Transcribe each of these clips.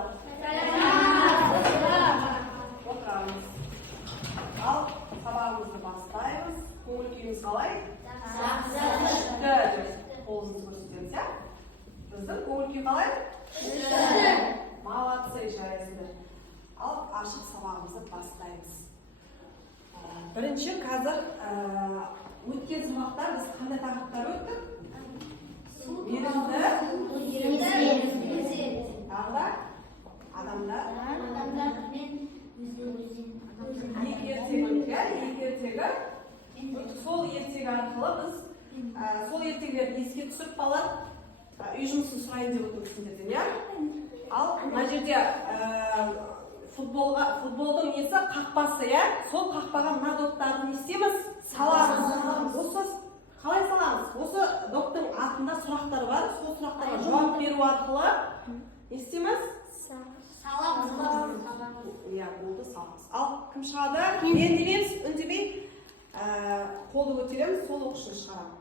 балалар? Отырамыз. Ал сабағымызды бастаймыз. Көңіл күйіміз қалай? Қолыңызды көрсетеміз, иә? Біздің көңіл күй қалай? Молодцы, жарайсыздар. Ал ашық сабағымызды бастаймыз. Бірінші қазір өткен сабақтар біз қандай тақырыптар өттік? Мерзімді, тағы да адамдар мен ертегі. Сол ертегі арқылы біз сол ертегілерді еске түсіріп балалар үй жұмысын сұрайын деп отырмыз сіздерден, иә? Ал мына жерде футболдың несі қақпасы, иә? Сол қақпаға мына доптарды не істейміз? Саламыз. Осы қалай саламыз? Осы доптың артында сұрақтар бар. Сол сұрақтарға жауап беру арқылы не істейміз? Саламыз. Иә, болды, саламыз. Ал кім шығады? Мен демейміз, үндемей қолды көтереміз, сол оқушыны шығарамыз.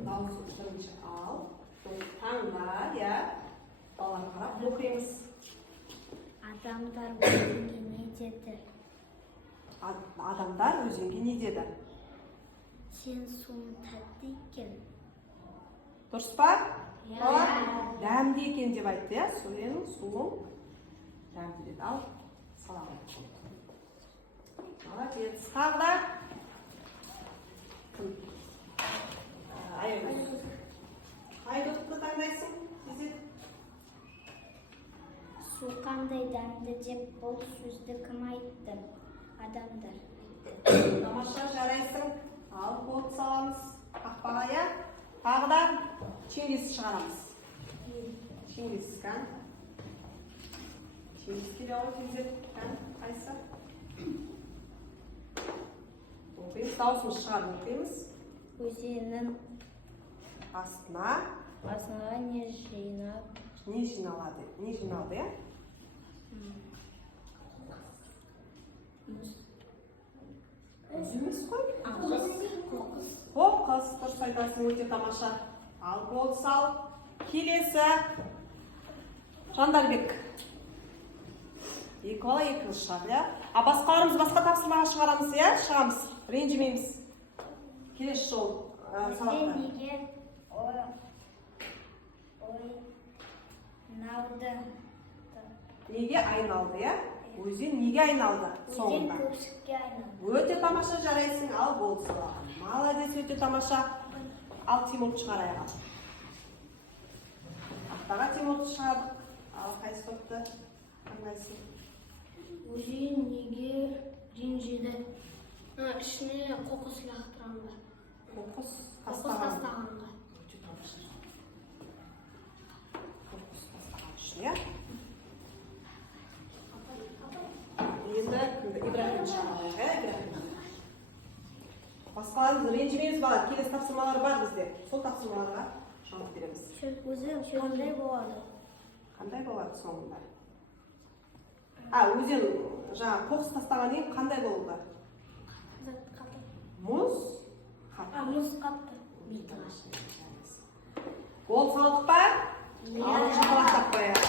Дауысы бірінші ал. Таңда, иә, балаларға қарап оқимыз. Адамдар өзенге не деді? Адамдар өзенге не деді? Сен суың тәтті екен. Дұрыс па? Дәмді екен деп айтты, иә? Сенің суың дәмді деді. Ал, салам. Молодец. Тағы да? Қай допты таңдайсың? Су қандай дәмді деп бұл сөзді кім айтты? Адамдар. Тамаша, жарайсың. Ал, қол саламыз. Қақпаға, иә? Тағы да шеңгесі шығарамыз. Шеңгесі, кән? Шеңгесі келе ғой, тезет, кән? Қайсы? Оқимыз, дауысымыз шығарып оқимыз. Өзеннің астына не жинап? Не жиналады? Не жиналды, иә? Мұз емес қой? Қоқыс, дұрыс айтасың, өте тамаша. Ал, қол сал. Келесі. Жандарбек. Екі бала екі шығар, иә? Басқаларымыз басқа тапсырмаға шығарамыз, иә? Шығамыз, ренжімейміз. Келесі жол сабақта. Неге ойналды? Неге айналды, иә? Өзен неге айналды? Өзен көпшікке айналды. Өте тамаша, жарайсың. Ал, болды сабағым. Молодец, өте тамаша. Ал, Тимурды шығарайық. Ақтаға Тимурды шығардық. Ал, қайсы топты таңдайсың? Өзен неге ренжіді? Ішіне қоқыс лақтырғанға. Қоқыс тастағанға. Өте тамаша. Қоқыс тастаған үшін, иә? Енді Ибрахим шығарайық, иә? Ибрахим. Басқаларымыз ренжімейміз бала. Келесі тапсырмалар бар бізде. Сол тапсырмаларға жауап береміз. Өзен қандай болады? Қандай болады соңында? Өзен қоқыс тастаған ең қандай болды? Мұз? Мұз қатты. Ол салдық па? Алып шапалақтап қояйық.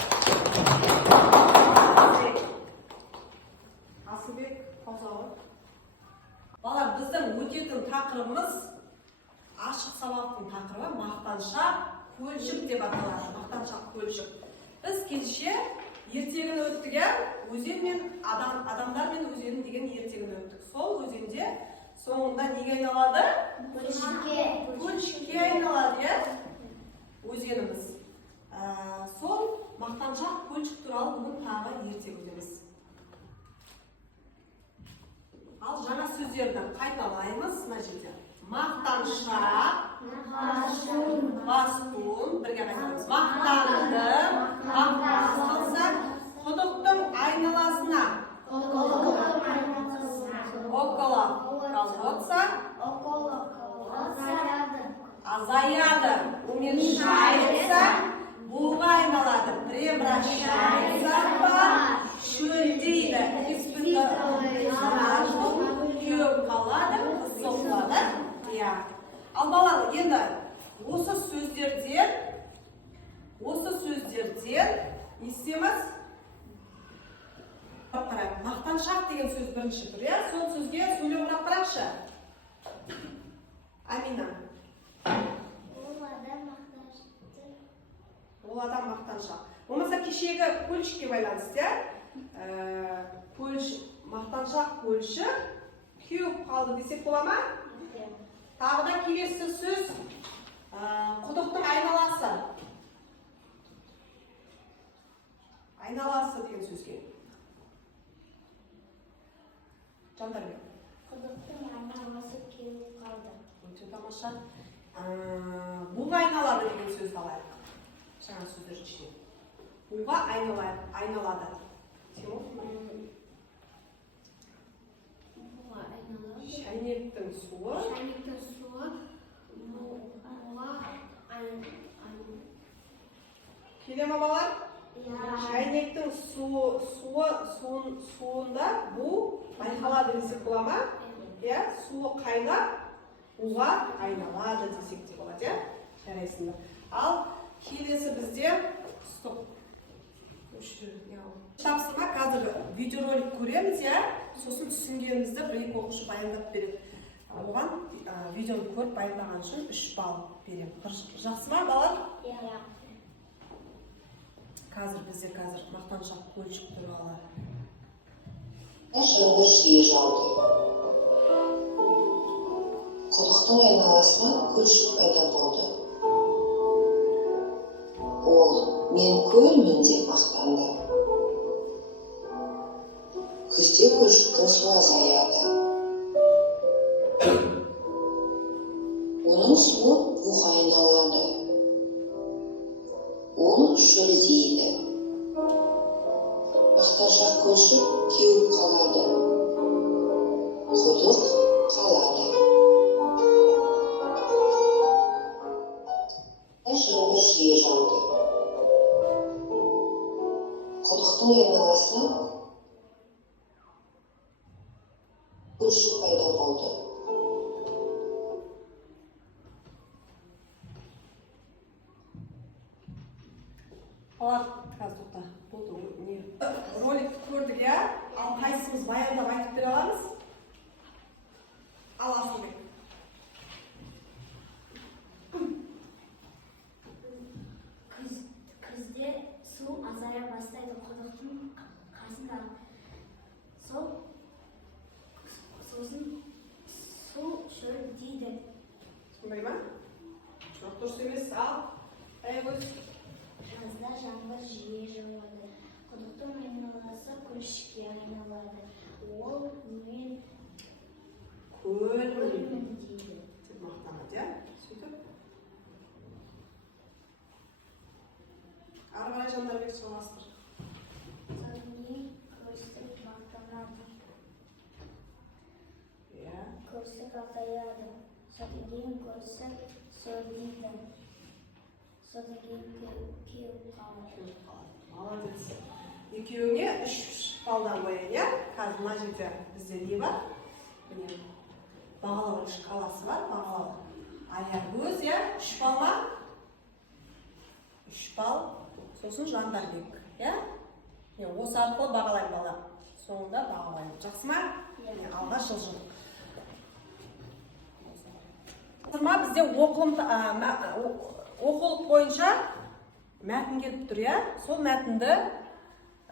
Асылбек, қозауы. Балар, біздің өтетін тақырыбымыз ашық сабақтың тақырыбы мақтаншақ көлшік деп аталады. Мақтаншақ көлшік. Біз кеше ертегіні өттік, өзен мен адамдар мен өзен деген ертегіні өттік. Сол өзенде соңында неге айналады? Көлшікке айналады, өзеніміз. Сол мақтаншақ көлшік туралы бүгін тағы ертегі өтеміз. Ал жаңа сөздерді қайталаймыз мына жерде. Мақтаншақ, бастун, бірге қайталамыз. Мақтанды, мақтанса, құдықтың айналасына. Около колодца азаяды, уменьшается, буға айналады, превращается по шөлдейді, көп қалады, қызыл қалады. Ал балалы, енді сөздерден естеміз. Мақтаншақ деген сөз бірінші тұр, иә? Сол сөзге сөйлеу құрап қарақшы. Амина. Ол адам мақтаншақ. Болмаса кешегі көлшікке байланысты, иә? Мақтаншақ көлшік кеуіп қалды десек бола ма? Тағы да келесі сөз құдықтың айналасы. Айналасы деген сөзге. Жандарбек. Құдықтың айналасы кеуіп қалды. Өте тамаша. Буға айналады деген сөзді алайық. Жаңа сөздер ішінен. Буға айналады. Шайнектің суы. Келе ма балар? Шайнектің суында бу байқалады десек бола ма? Суы қайнап, буға айналады десек те болады, жарайсыңдар. Ал келесі бізде стоп. Тапсырма, қазір видеоролик көреміз, сосын түсінгенімізді бір-екі оқушы баяндап береді. Оған видеоны көріп баяндаған үшін 3 балл беремін. Жақсы ма, балар? Бізде мақтаншақ көлшік туралы. Жаңбыр жиі жауды. Құдықтың айналасына көлшік пайда болды. Ол мен көлмін деп мақтанды. Күзде көлшіктің суы азаяды. Оның суы буға айналады. Ол шөлдейді. Мақтаншақ көлшік кеуіп қалады. Құдық қалады. Жаңбыр жиі жауды. Құдықтың айналасына көлшік пайда болды. Балар, қазір тоқта. Роликті көрдік, ал қайсымыз баяндап айтып бере аламыз? Ал Асылбек. Күзде су азая бастайды құдықтың қасында. Сосын су шөлдейді. Сондай ма? Жоқ, дұрыс емес. Ал, Аягөз. Жазда жаңбыр жиі жауады. Құдықтың айналасы көлшікке айналады. Ол мен көлмін дейді. Деп мақтанады, сөйтіп. Ары қарай Жандарбек жалғастыр. Содан кейін көлшік мақтанады. Көлшік азаяды. Содан кейін көлшік сөйлейді. Содан кейін кеуіп қалады. Молодец. Екеуіне 3 балдан қояйын, қазір мына жерде бізде не бар? Бағалау шкаласы бар, бағалау. Аягөз, 3 балл ма? 3 балл, сосын Жандарбек, Осы арқылы бағалайын бала. Соңында бағалайын. Жақсы ма? Алға жылжың. Бізде оқулық бойынша мәтін келіп тұр, Сол мәтінді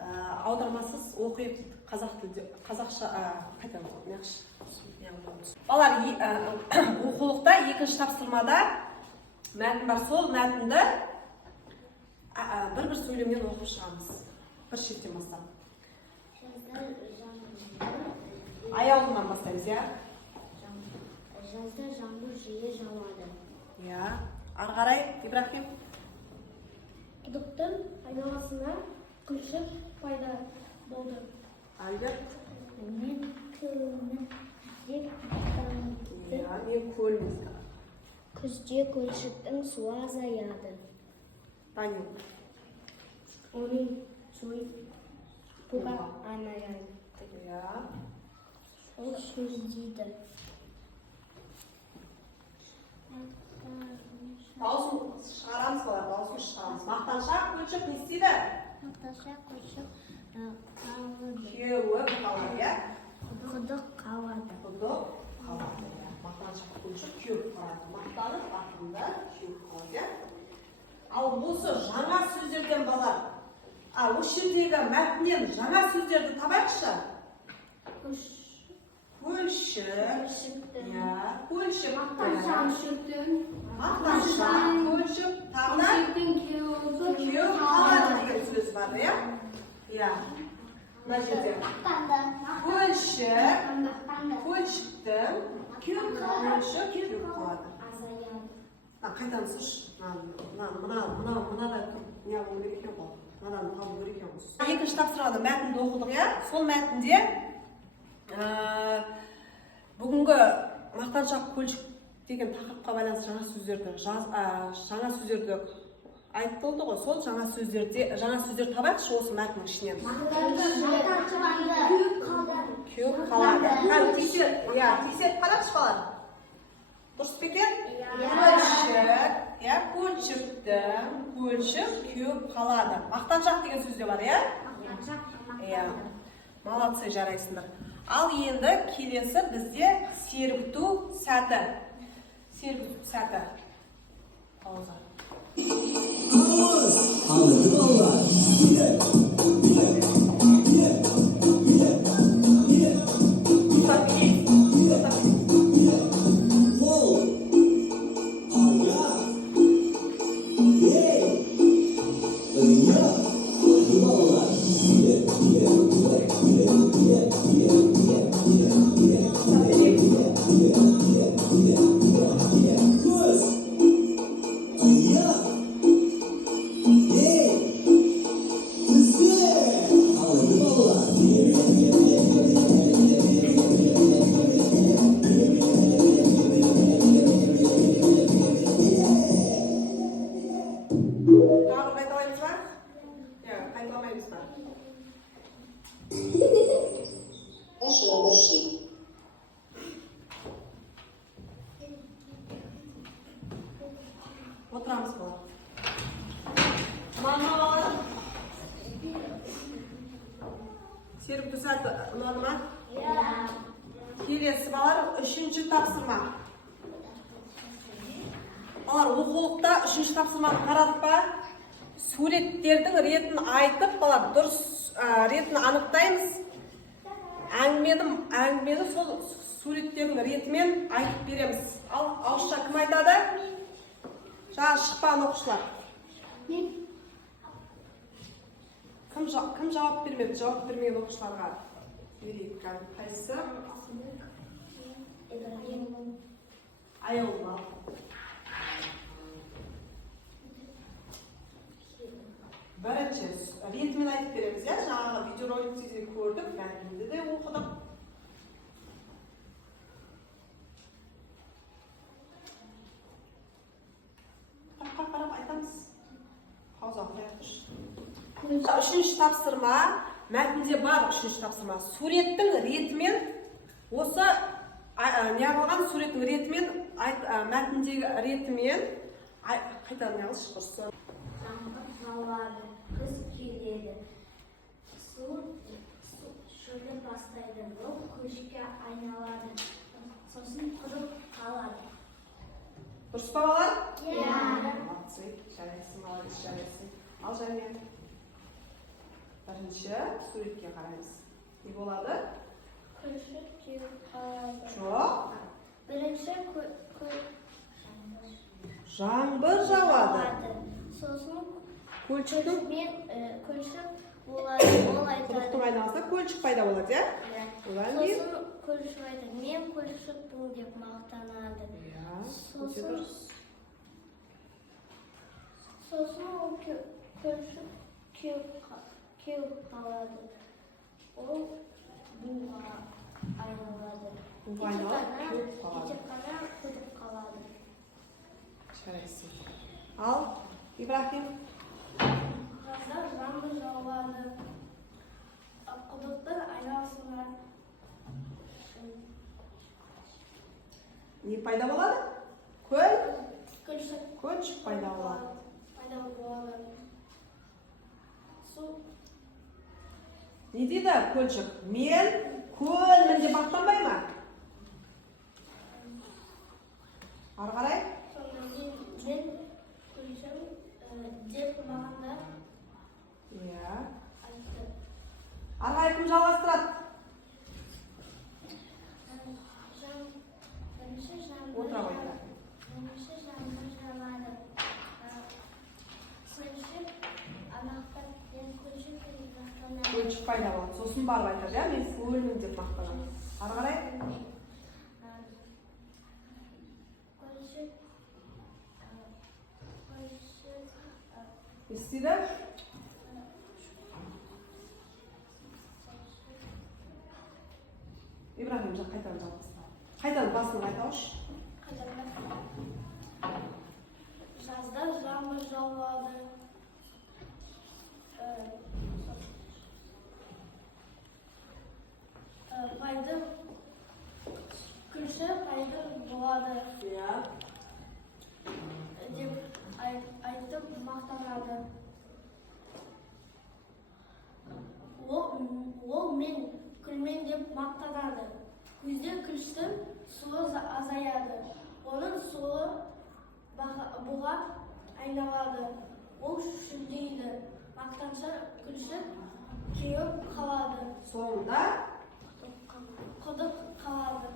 аудармасыз оқиып қазақша Балар, оқулықта екінші тапсырмада мәтін бар. Сол мәтінді бір сөйлемнен оқып шығамыз. Бір шеттен бастап. Аяғынан бастаймыз, Жазда жаңбыр жиі жауады. Ары қарай, Ибрахим. Құдықтың айналасына көлшік пайда болды. Альберт. Мен көлмін деп мақтанды. Мен көлмін. Күзде көлшіктің суы азаяды. Таню. Оның суы буға айналады. Ол шөлдейді. Дауысын Мақтаншақ көлшік не істейді? Мақтаншақ көлшік қалады. Күйеуі қалады, иә? Құдық қалады. Құдық қалады. Мақтаншақ көлшік күйеуі қалады. Мақтанып артында күйеуі қалады, иә? Ал осы жаңа сөздерден балар, осы жердегі мәтіннен жаңа сөздерді табайықшы. Көлшік, иә, көлшік, мақтаншақ, көлшік, тағы күйеу қалады деген сөз бар, иә? Иә, мына жерде көлшіктің күйеу қалады. Қайдан сұршы, мынада не болу керек екен ғой, мынадан табу керек екен ғой. Екінші тапсырмада мәтінді оқыдық, иә? Сол мәтінде бүгінгі мақтаншақ көлшік деген тақырыпқа байланысты жаңа сөздерді айтылды ғой. Сол жаңа сөздер табайықшы осы мәтіннің ішінен. Күйеу қалады. Тексеріп қарайықшы балар. Дұрыс па екен? Көлшік, күйеу қалады. Мақтаншақ деген сөзде бар, иә? Иә. Молодцы, жарайсыңдар. Ал енді келесі бізде сергіту сәті. Пауза. Отырамыз балар. Ұнады ма балар? Сергіту сәті ұнады ма? Келесі балар, үшінші тапсырма. Балар, оқулықта үшінші тапсырманы қарадық ба? Суреттердің ретін айтып, балар, дұрыс ретін анықтаймыз. Әңгімені сол суреттердің ретімен айтып береміз. Ал ауызша кім айтады? Жаңа шықпаған оқушылар. Кім жауап бермеді? Жауап бермеген оқушыларға берейік. Қайсысы? Аяулы. Бірінші ретімен айтып береміз, иә? Жаңағы видеороликте көрдік, мәтінді де оқыдық. Қарап айтамыз. Пауза қояйықшы. Үшінші тапсырма, мәтінде бар үшінші тапсырма. Суреттің ретімен, осы неғылған суреттің ретімен, мәтіндегі ретімен, қайтадан неғылшы құрсы. Жаңбыр жауады, қыз келеді. Су шөлді бастайды, ол көшке айналады. Сосын құдық қалады. Дұрыс па балар? Иә. Молодцы, жарайсың, молодец, жарайсың. Ал Жәнмен. Бірінші суретке қараймыз. Не болады? Көшік кеуіп қалады. Жоқ. Бірінші Жаңбыр жауады. Сосын Көлшік болады, ол айтады. Құдықтың айналасында көлшік пайда болады, иә? Сосын көлшік айтады, мен көлшікпін деп мақтанады. Сосын ол көлшік кеуіп қалады. Ол буға айналады. Итекқана құдық қалады. Жарайсың. Ал Ибрахим. Жазда жаңбыр жауады. Құдықтың айналасында Не пайда болады? Көлшік пайда болады. Su. Не дейді көлшік? Мен көлмін деп мақтанбай ма? Ары қарай? Sonra men kölşüm dep mağanda Иә. aytdı. Ары қарай кім жалғастырады? Отыра қойды. Бірінші жаңбыр жауады. Көлшік анақтап мен көлшік деп мақтанамын. Көлшік пайда болады. Сосын барып айтады, иә, мен көлмін деп мақтанамын. Ары қарай? Не істейді? Ибрахим қайтадан жалғастырады. Қайтадан басын айтаушы. Жазда жаңбыр жауады. Пайдым күлші пайдым болады Иә. деп айтып мақтанады. Ол мен күлмен деп мақтанады. Күзде күлштің суы азаяды. Оның суы буға айналады. Ол шүлдейді. Мақтаншақ күлші кеуіп қалады. Соңында Құдық қалады.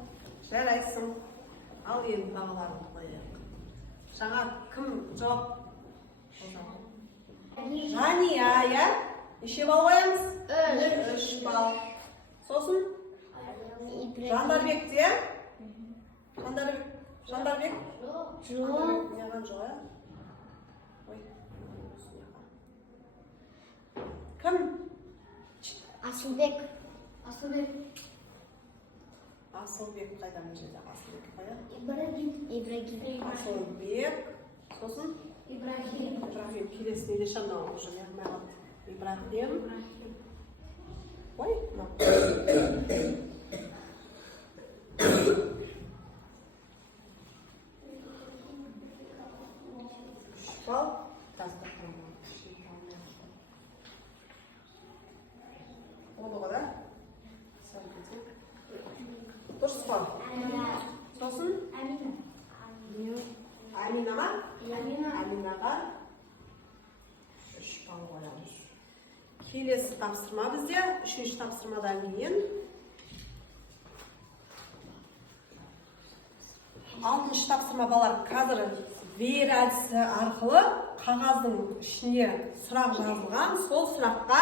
жарайсың. Ал енді тағыларын қояйық. Жаңа кім жауап? Жания, иә? Неше балл қоямыз? 3 балл. Сосын Жандарбекте? Жандарбек? Неған жоқ, иә? Ой. Кім? Асылбек. Асылбек қайда мына жерде? Асылбек қайда? Ибрагим. Асылбек. Сосын Ибрагим. Ибрахим. Келесі неде шамнан уже маған. Ибрахим. Ой, мынау. Бал. Oldu kadar. Sen gitsin. Dұрыс па? Сосын? Амина ма? Аминаға 3 балл қоямыз. Келесі тапсырма бізде, 3-ші тапсырмадан кейін 6-шы тапсырма балар қазір вер әдісі арқылы қағаздың ішіне сұрақ жазылған, сол сұраққа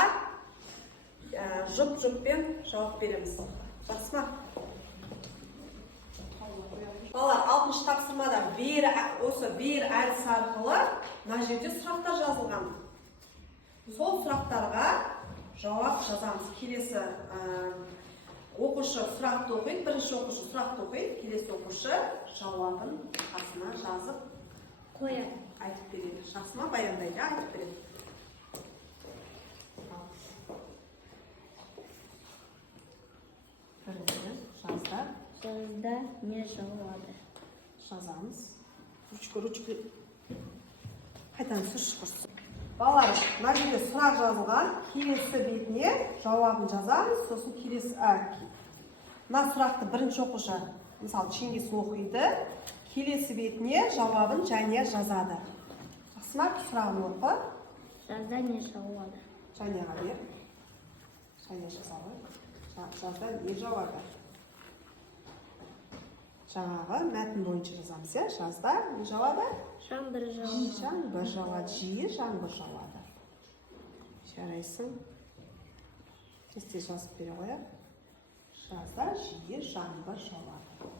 жұп-жұппен жауап береміз. Жақсы ма? Балар, 6-шы тапсырмада осы вер әдісі арқылы мына жерде сұрақтар жазылған. Сол сұрақтарға жауап жазамыз. Келесі оқушы сұрақты оқиды, бірінші оқушы сұрақты оқиды, келесі оқушы жауабын қасына жазып Қояды. айтып береді. Жақсы ма? Баяндайды, айтып береді. Бірінші жазда. Жазда не жауады? Жазамыз. Ручка. Қайтадан сүрші құрсын. Балар, мына жерде сұрақ жазылған, келесі бетіне жауабын жазамыз, сосын келесі мына сұрақты бірінші оқушы, мысалы Чеңгис оқиды, келесі бетіне жауабын Жания жазады. Жақсы ма? Сұрағын оқы. Жазда не жауады? Жанияға бер. Жания жазады. Жазда не жауады? Жаңағы мәтін бойынша жазамыз, иә? Жазда не жауады? Жаңбыр жауады. Жаңбыр жауады, жиі жаңбыр жауады. Жарайсың. Кесте жазып бере қояйық. Жазда жиі жаңбыр жауады.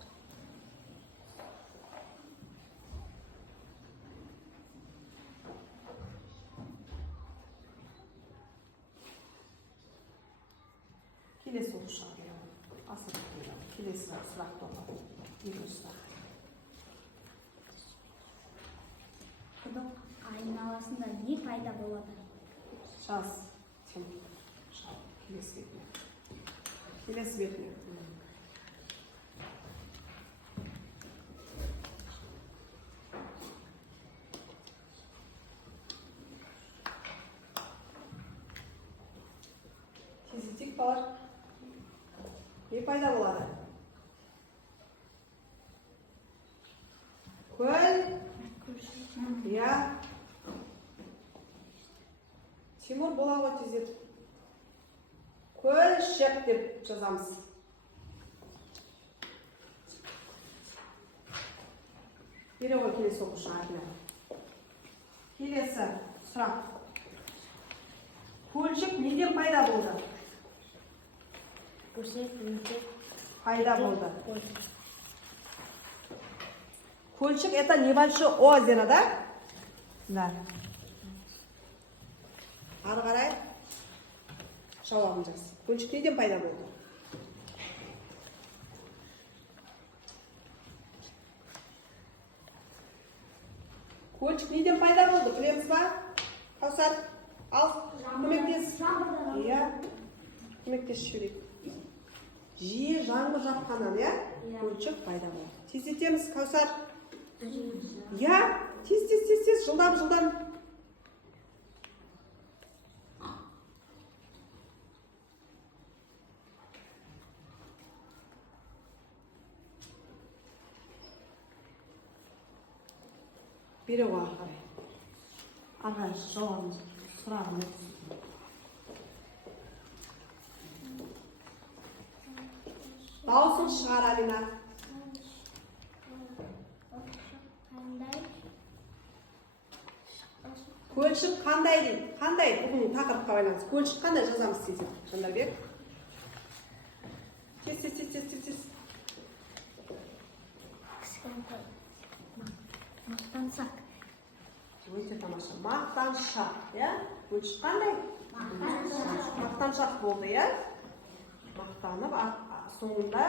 Келесі оқушыға бере қояйық. Келесі сұрақты оқы. Екінші сұрақ. Құдық айналасында не пайда болады? Жаз. Сен келесі бетіне. Келесі бетіне. балалар? Не пайда болады? Көл? Иә. Тимур бола ғой тездетіп. Көлшік деп жазамыз. Бере ғой келесі оқушының атына. Келесі сұрақ. Көлшік неден пайда болды? Пайда болды. Көлшік это небольшое озеро, да? Да. Ары қарай жауабын жаз. Көлшік неден пайда болды? Көлшік неден пайда болды? Білеміз ба? Каусар, ал, көмектес. Иә, көмектес жүрейік. Жиі жаңбыр жапқаннан, иә? Көлшік пайда болды. Тездетеміз, Каусар. Иә, тез, жылдам. Бере ғой ары қарай. Ары қарай жауабын, сұрағын өтсін. Дауысын шығар, Алина. Көлшік қандай дейді? Қандай? Бүгін тақырыпқа байланысты. Көлшік қандай жазамыз дейді? Жандарбек. Тез. Мақтансақ. Өте тамаша. Мақтаншақ, иә? Көлшік қандай? Мақтаншақ болды, иә? Мақтанып, соңында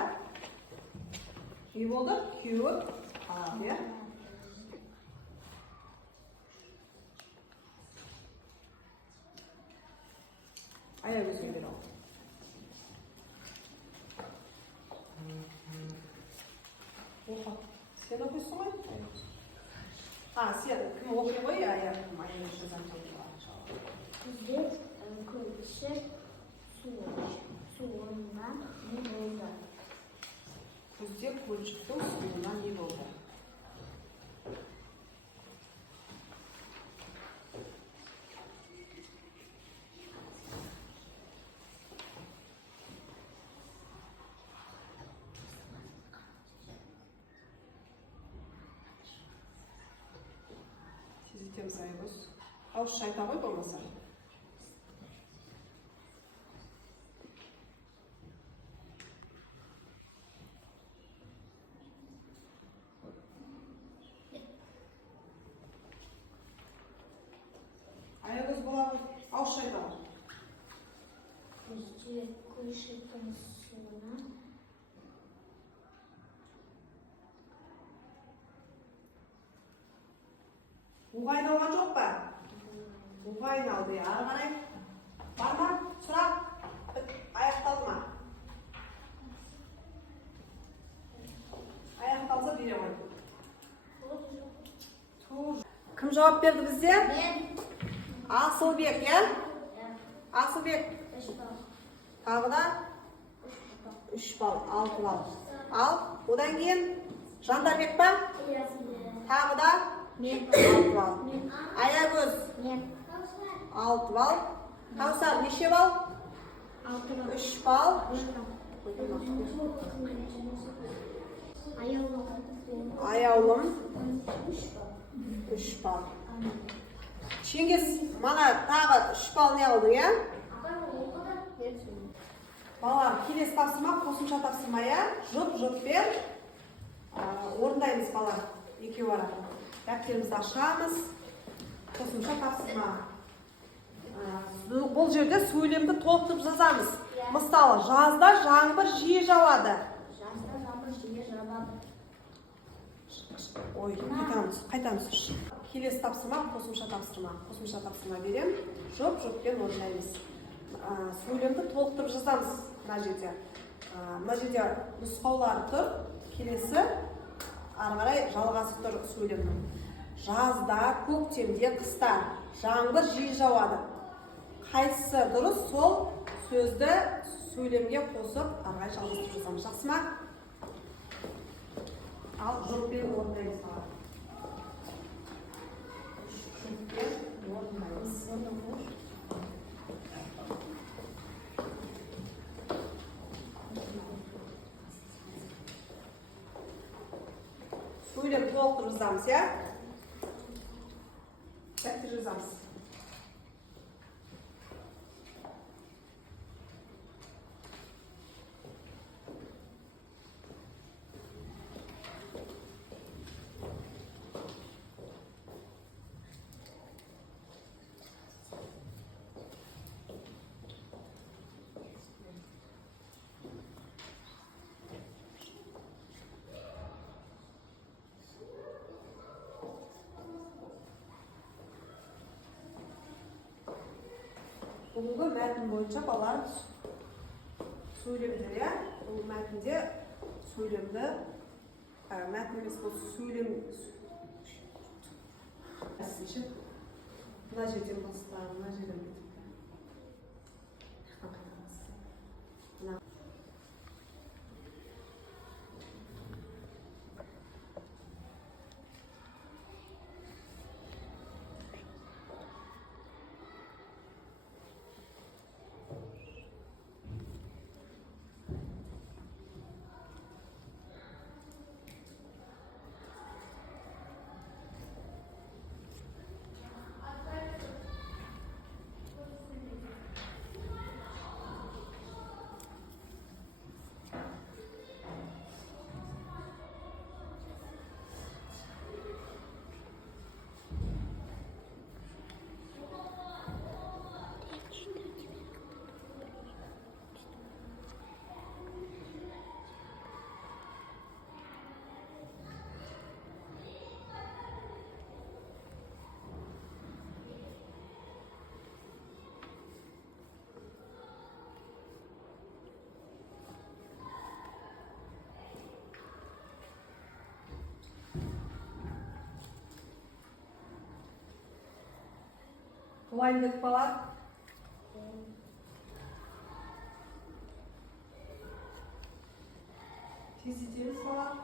не болды? Кеуіп қалады, иә? Аягөзге бере ал. Оқы. Сен оқисың ғой? Сен кім оқи ғой? Аягөз жазамын. Күзде көлшік суынан не болды? Күзде көлшіктің суынан не болды? Тездетеміз, Аягөз. Ауызша айта ғой болмаса. Аягөз болады, ауызша айта ғой. Күзде көлшіктің суынан Уға айналған жоқ па? Уға айналды, ары қарай. Бар ма? Сұрақ? Аяқталды ма? Аяқталса бере ғой. Кім жауап берді бізде? Мен. Асылбек, иә? Асылбек. Тағы да? 3 балл, 6 балл. Ал, одан кейін Жандарбек па? Тағы да? Мен. 6 балл. Аягөз? Мен. 6 балл. Каусар неше балл? 3 балл. Аяулым? 3 балл. Шеңгес, мана тағы 3 балл не алды, иә? Балалар, келесі тапсырма, қосымша тапсырма, иә? Жұп бер. Орындаймыз, балалар. Екеу ара. Дәптерімізді ашамыз. Қосымша тапсырма. Бұл жерде сөйлемді толықтырып жазамыз. Мысалы, жазда жаңбыр жиі жауады. Жазда жаңбыр жиі жауады. Ой, қайтамыз. Келесі тапсырма, қосымша тапсырма берем. Жұп-жұппен орындаймыз. Сөйлемді толықтырып жазамыз мына жерде. Мына жерде нұсқаулар тұр. Келесі ары қарай жалғасып тұр сөйлемнің. Жазда, көктемде, қыста жаңбыр жиі жауады. Қайсысы дұрыс? Сол сөзді сөйлемге қосып ары қарай жалғастырып жазамыз. Жақсы ма? Ал группен орындаймыз саған. Сөйлем толықтырып жазамыз, иә? Дәптер жазамыз. Бүгінгі мәтін бойынша балалар сөйлемдер, иә? Бұл мәтінде сөйлемді, мәтін емес бұл сөйлем. Мына жерден баста, мына жерден Kolay gelsin falan. Çizeceğiz falan.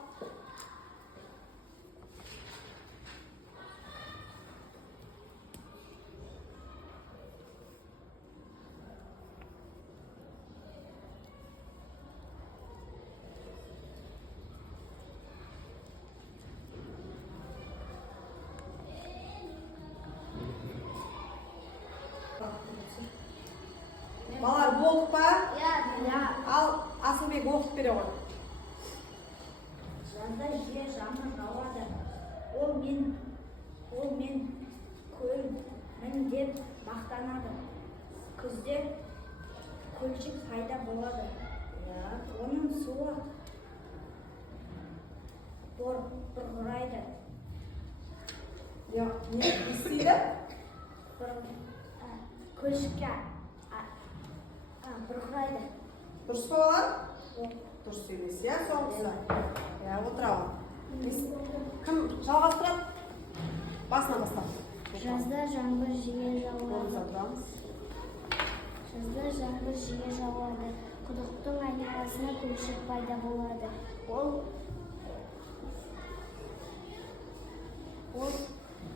Балалар болдық па? Иә. Ал Асылбек оқып бере ғой. Жазда жиі жаңбыр жауады. Ол мен көлмін деп мақтанады. Күзде көлшік пайда болады. Оның суы бұрғырайды. Не істейді? Көлшікке бұрғырайды. Дұрыс па балалар? Дұрыс емес, иә, соңғысы. Отырамын. Кім жалғастырады? Басынан бастап. Жазда жаңбыр жиі жауады. Құдықтың айналасына көлшік пайда болады. Ол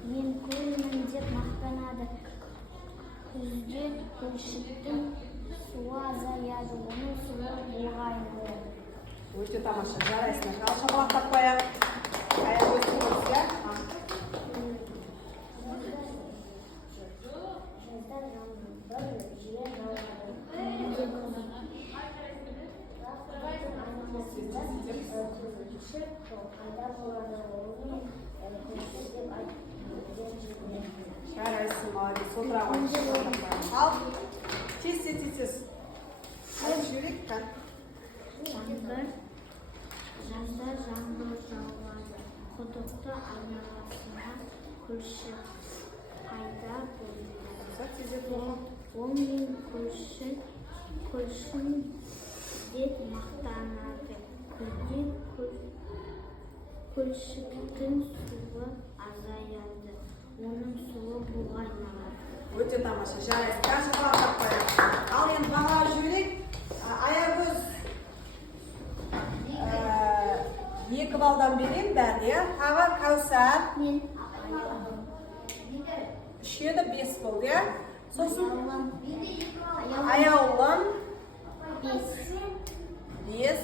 мен көлмін деп мақтанады. Күзде көлшіктің суы азаяды, оның суы буға айналады. Өте тамаша, жарайсыңдар. Ал шапалақтап қояйық. Аяқ өстіңіз, иә? Жазда жаңбыр жиі жауады. Көлшік пайда болады, оны көлшік деп айтады. Жарайсың, молодец. Отыра ғой. Ал, тез. Айтып жіберейік, қан. Жазда жаңбыр жауады. Құдықты айналасына көлшік пайда болады. Ол мен көлшін деп мақтанады. Күзде көлшіктің суы азаяды. Оның суы буға айналады. Өте тамаша, жарайсың. Шапалақтап қояйық. Ал енді баға жіберейік. балдан берейін бәріне. Тағы Кәусар. Мен 3 еді, 5 болды, иә? Сосын аяулым Аяулым 5.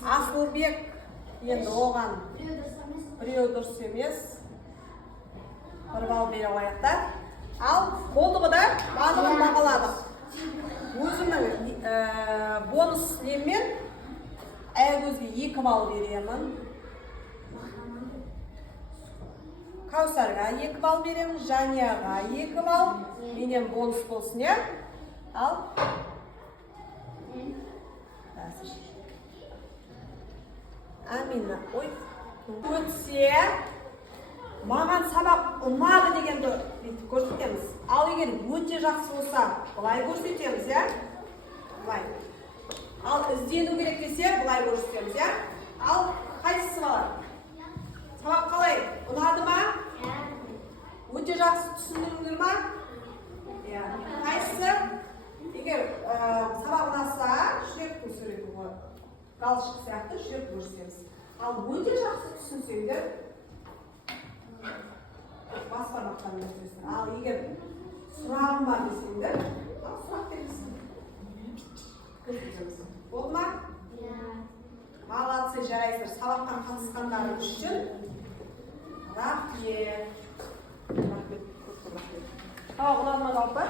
Асылбек енді оған біреу дұрыс емес. 1 балл бере қояқта. Ал болды ғой да, барлығын бағаладық. Өзімнің бонус неммен Аягөзге 2 балл беремін. Кәусарға 2 балл беремін, Жанияға 2 балл. Менен бонус болсын, иә? Ал Амина, ой, өтсе, маған сабақ ұнады дегенді көрсетеміз. Ал егер өте жақсы болса, бұлай көрсетеміз, иә? Бұлай. Ал іздену керек десе, бұлай көрсетеміз, иә? Ал қайсысы балар? Сабақ қалай? Ұнады ма? Өте жақсы түсіндіңдер ма? Қайсысы? Егер сабақ ұнаса, жүректің суреті ғой. Галшық сияқты жүрек көрсетеміз. Ал өте жақсы түсінсеңдер, бас бармақтан өтесің. Ал егер сұрағым бар десеңдер, сұрақ бересің. Болды ма? Молодцы, жарайсыздар. Сабаққа қатысқандарың үшін рахмет. Сабақ ұнады ма жалпы?